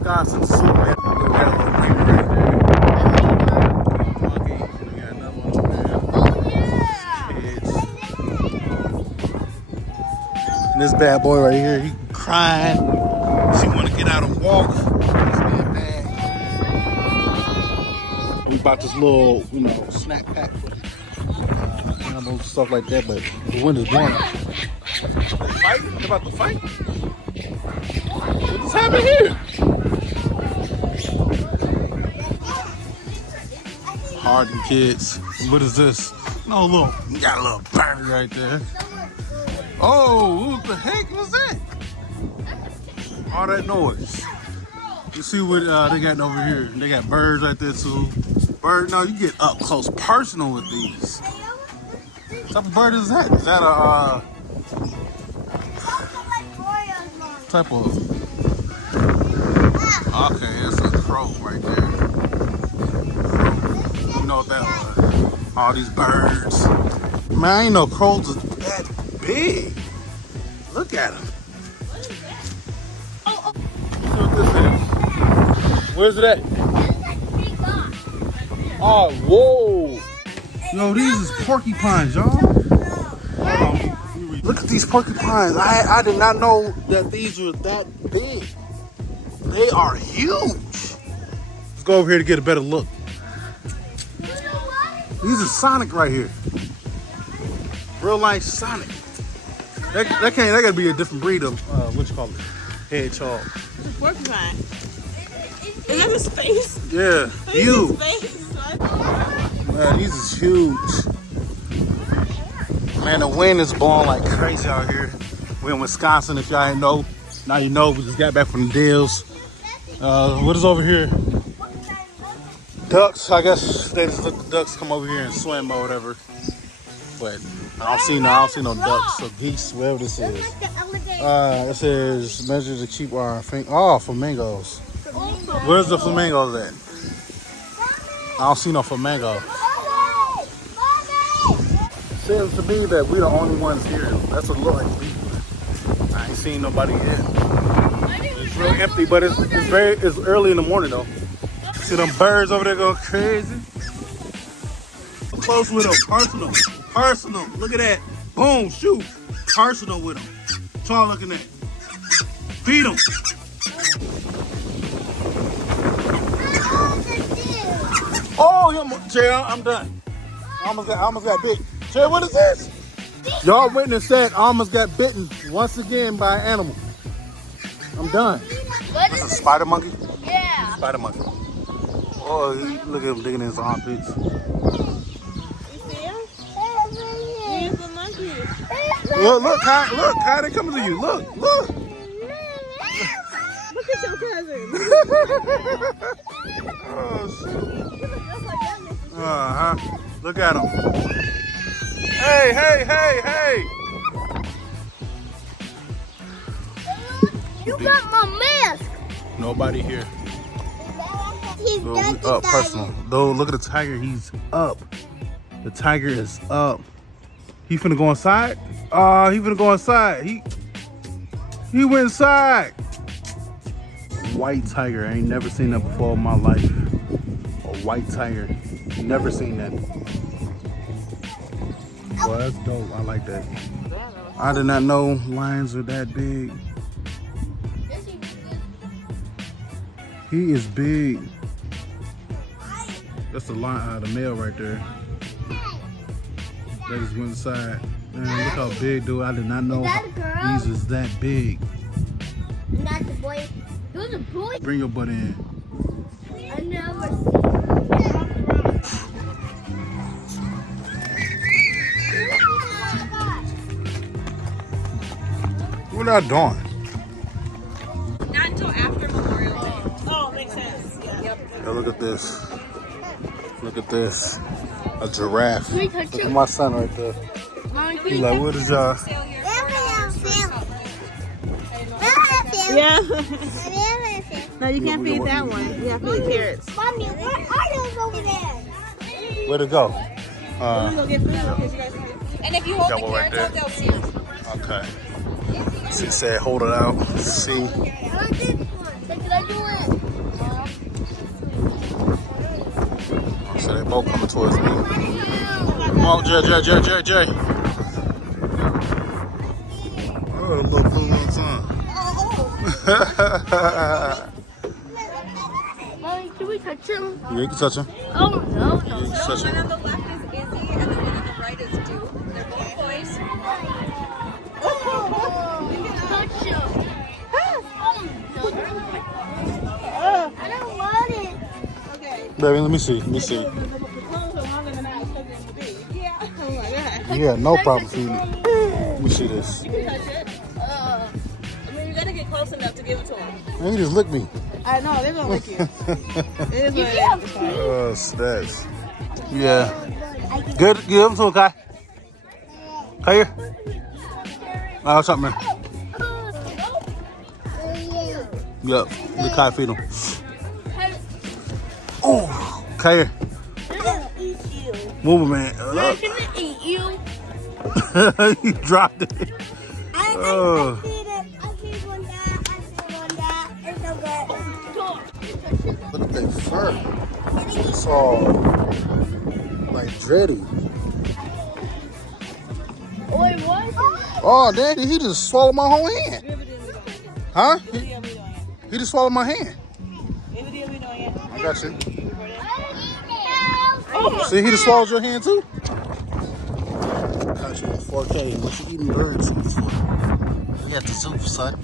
Wisconsin Zoo. We got a little ring right there. Monkey. We got another one over there. Kids. And this bad boy right here, he crying. She want to get out and walk. He's being bad. We bought this little, snack pack. Animals, stuff like that, but the wind is blowing. Fight? They about to fight? What's happening here? Harden kids. What is this? No, look. You got a little bird right there. Oh, what the heck was that? All that noise. You see what they got over here? They got birds right there too. Bird, no, you get up close personal with these. What type of bird is that? Is that a type of? Okay, it's a crow right there. You know what that was? All these birds. Man, I ain't know crows are that big. Look at them. See what this is? Where's it at? Oh, whoa. Yo, these is porcupines, y'all. Look at these porcupines. I did not know that these were that big. They are huge. Let's go over here to get a better look. These are Sonic right here. Real life Sonic. That gotta be a different breed of what you call it? Hedgehog. It's a porcupine. Is that his face? Yeah, huge. Man, these is huge. Man, the wind is blowing like crazy out here. We're in Wisconsin, if y'all didn't know. Now you know, we just got back from the deals. What is over here? Ducks, I guess they just let the ducks come over here and swim or whatever. But I don't see no ducks or geese, whatever this is. It says measure to keep our flamingos. Where's the flamingos at? I don't see no flamingos. Seems to me that we're the only ones here. That's what it looks like to me. I ain't seen nobody yet. It's real empty, but it's early in the morning though. See them birds over there going crazy? Close with them, personal. Look at that. Boom, shoot. Personal with them. What y'all looking at? Feed them. Oh, Jay, I'm done. I almost got bit. Jay, what is this? Y'all witnessed that. I almost got bitten once again by an animal. I'm done. What is a spider monkey? Yeah. Spider monkey. Oh, look at him digging in his armpits. You see him? He's a monkey. Look, Kai, they coming to you. Look. Look at your cousin. Oh, shit. Look at him. Hey. You got my mask. Nobody here. He's Up personal. Though, look at the tiger. He's up. The tiger is up. He finna go inside? He finna go inside. He went inside. White tiger. I ain't never seen that before in my life. A white tiger. Never seen that. Well, that's dope. I like that. I did not know lions were that big. He is big. That's the lion, the male right there. They just went inside. Man, look how big, dude. I did not know these was that big. And that's a boy. Those are boys. Bring your butt in. I never seen. What are you doing? Not until after Memorial Day. Oh, makes sense. Yeah. Yep. Yo, look at this. Look at this. A giraffe. Look at my son right there. He's like, what is y'all? Yeah. No, you can't feed that one. You have to feed carrots. Mommy, where are those over there? Where'd it go? We're gonna get food. And if you hold the carrots out, they'll see. Okay. She said, hold it out. See. Did I do it? So they both coming towards me. Come on, Jay. Oh, the little blue one's on. Mommy, can we touch him? Yeah, you can touch him. Oh, no. Yeah, you can touch One him. on the left is Izzy, and the one on the right is Duke. They're both boys. Touch him. I don't want it. Okay. Baby, let me see. The clothes are longer than I expected them to be. Yeah. Oh my god. Yeah, no problem feeding it. Let me see this. You can touch it. I mean, you gotta get close enough to give it to them. Man, you just lick me. I know, they're gonna lick you. It is what it is. That's. Yeah. Good. Give him to him, Kai. Kai here. Oh, what's up, man? Yep. Let Kai feed him. Oh, Kai here. Eat you. Move it, man. I'm gonna eat you. You dropped it. Oh. I see one that. It's so good. Look at that fur. It's all like dready. Wait, what? Oh, Daddy, he just swallowed my whole hand. Huh? He just swallowed my hand. I got you. Oh, See, he just swallowed your hand too? Got you in 4K. What you eating birds for? You at the soup, son.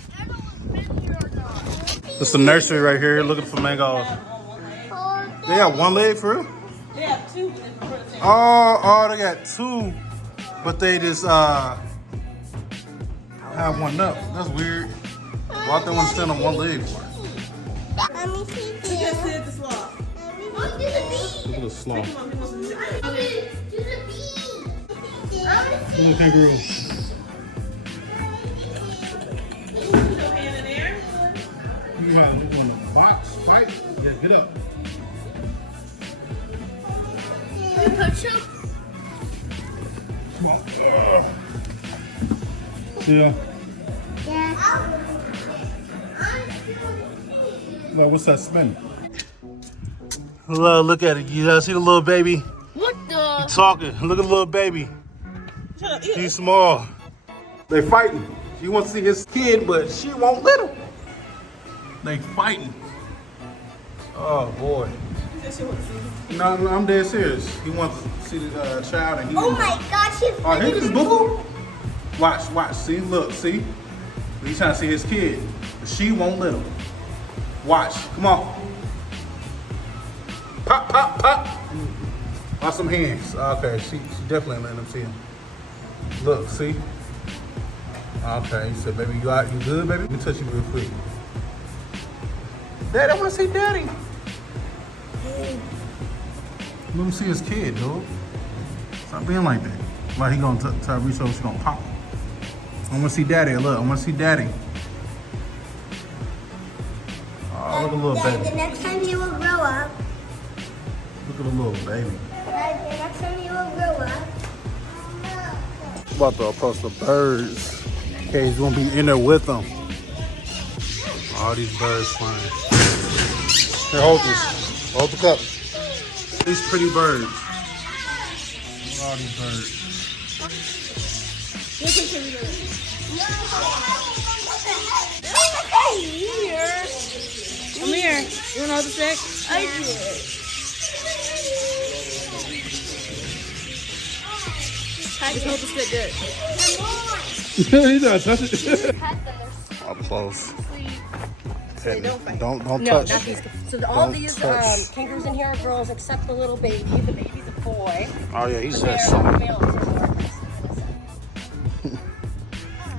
It's the nursery right here looking for mangoes. They got one leg for real? They have two. Oh, they got two, but they just have one up. That's weird. Why they want to stand on one leg for? let me see Just hit the sloth. Look at the bee. Look at the sloth. Do the bee. Little kangaroo. Put your hand in there. You want to box, fight? Yeah, get up. You touch him? Come on. Yeah. Yeah. Look, what's that spinning? Look at it. You see the little baby? What the? He's talking. Look at the little baby. Shut up. He's small. They fighting. He wants to see his kid, but she won't let him. They fighting. Oh boy. No, I'm dead serious. He wants to see the child, and he. Oh my gosh, she's Oh, he just boo boo. Watch. See, look, see. He's trying to see his kid, but she won't let him. Watch. Come on. Pop. Watch some hands. Okay, she definitely letting him see him. Look, see. Okay, he said, baby, you good, baby? Let me touch you real quick. Dad, I want to see Daddy. Let me see his kid, dude. Stop being like that. Like he gonna try to reach over, she gonna pop him. I want to see Daddy. Look, I want to see Daddy. Oh, look at the little Dad, baby. the next time you will grow up. Look at the little baby. Dad, the next time you will grow up. About to approach the birds. Okay, he's gonna be in there with them. All these birds flying. Here, hold this. Hold the cup. These pretty birds. Look at all these birds. Come here. You wanna hold the stick? I did. Just hold the stick good. He's not touching it. Up close. Say don't fight. Don't No, touch. not these. So all Don't these touch. kangaroos in here are girls, except the little baby. The baby's a boy. Oh yeah, he's They're just soft. males.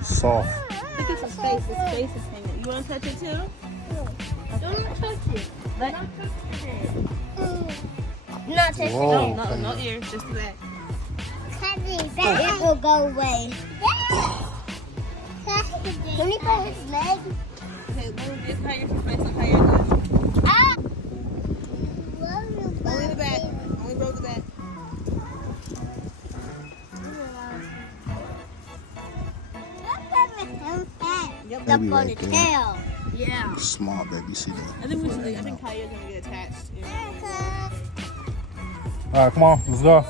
Soft. Look at his face. His face is hanging. You wanna touch it too? Don't touch it. Let- Not touch it. Not touch Whoa. it. No ears, just that. It will go away. Can you put his leg? Okay, move how your face up, how you're good. Ah! Only the back. Only roll the back. Yep. Up Maybe on right the there. tail. Yeah. Small baby CD. I think Kaya's gonna get attached. Yeah. All right, come on, let's go.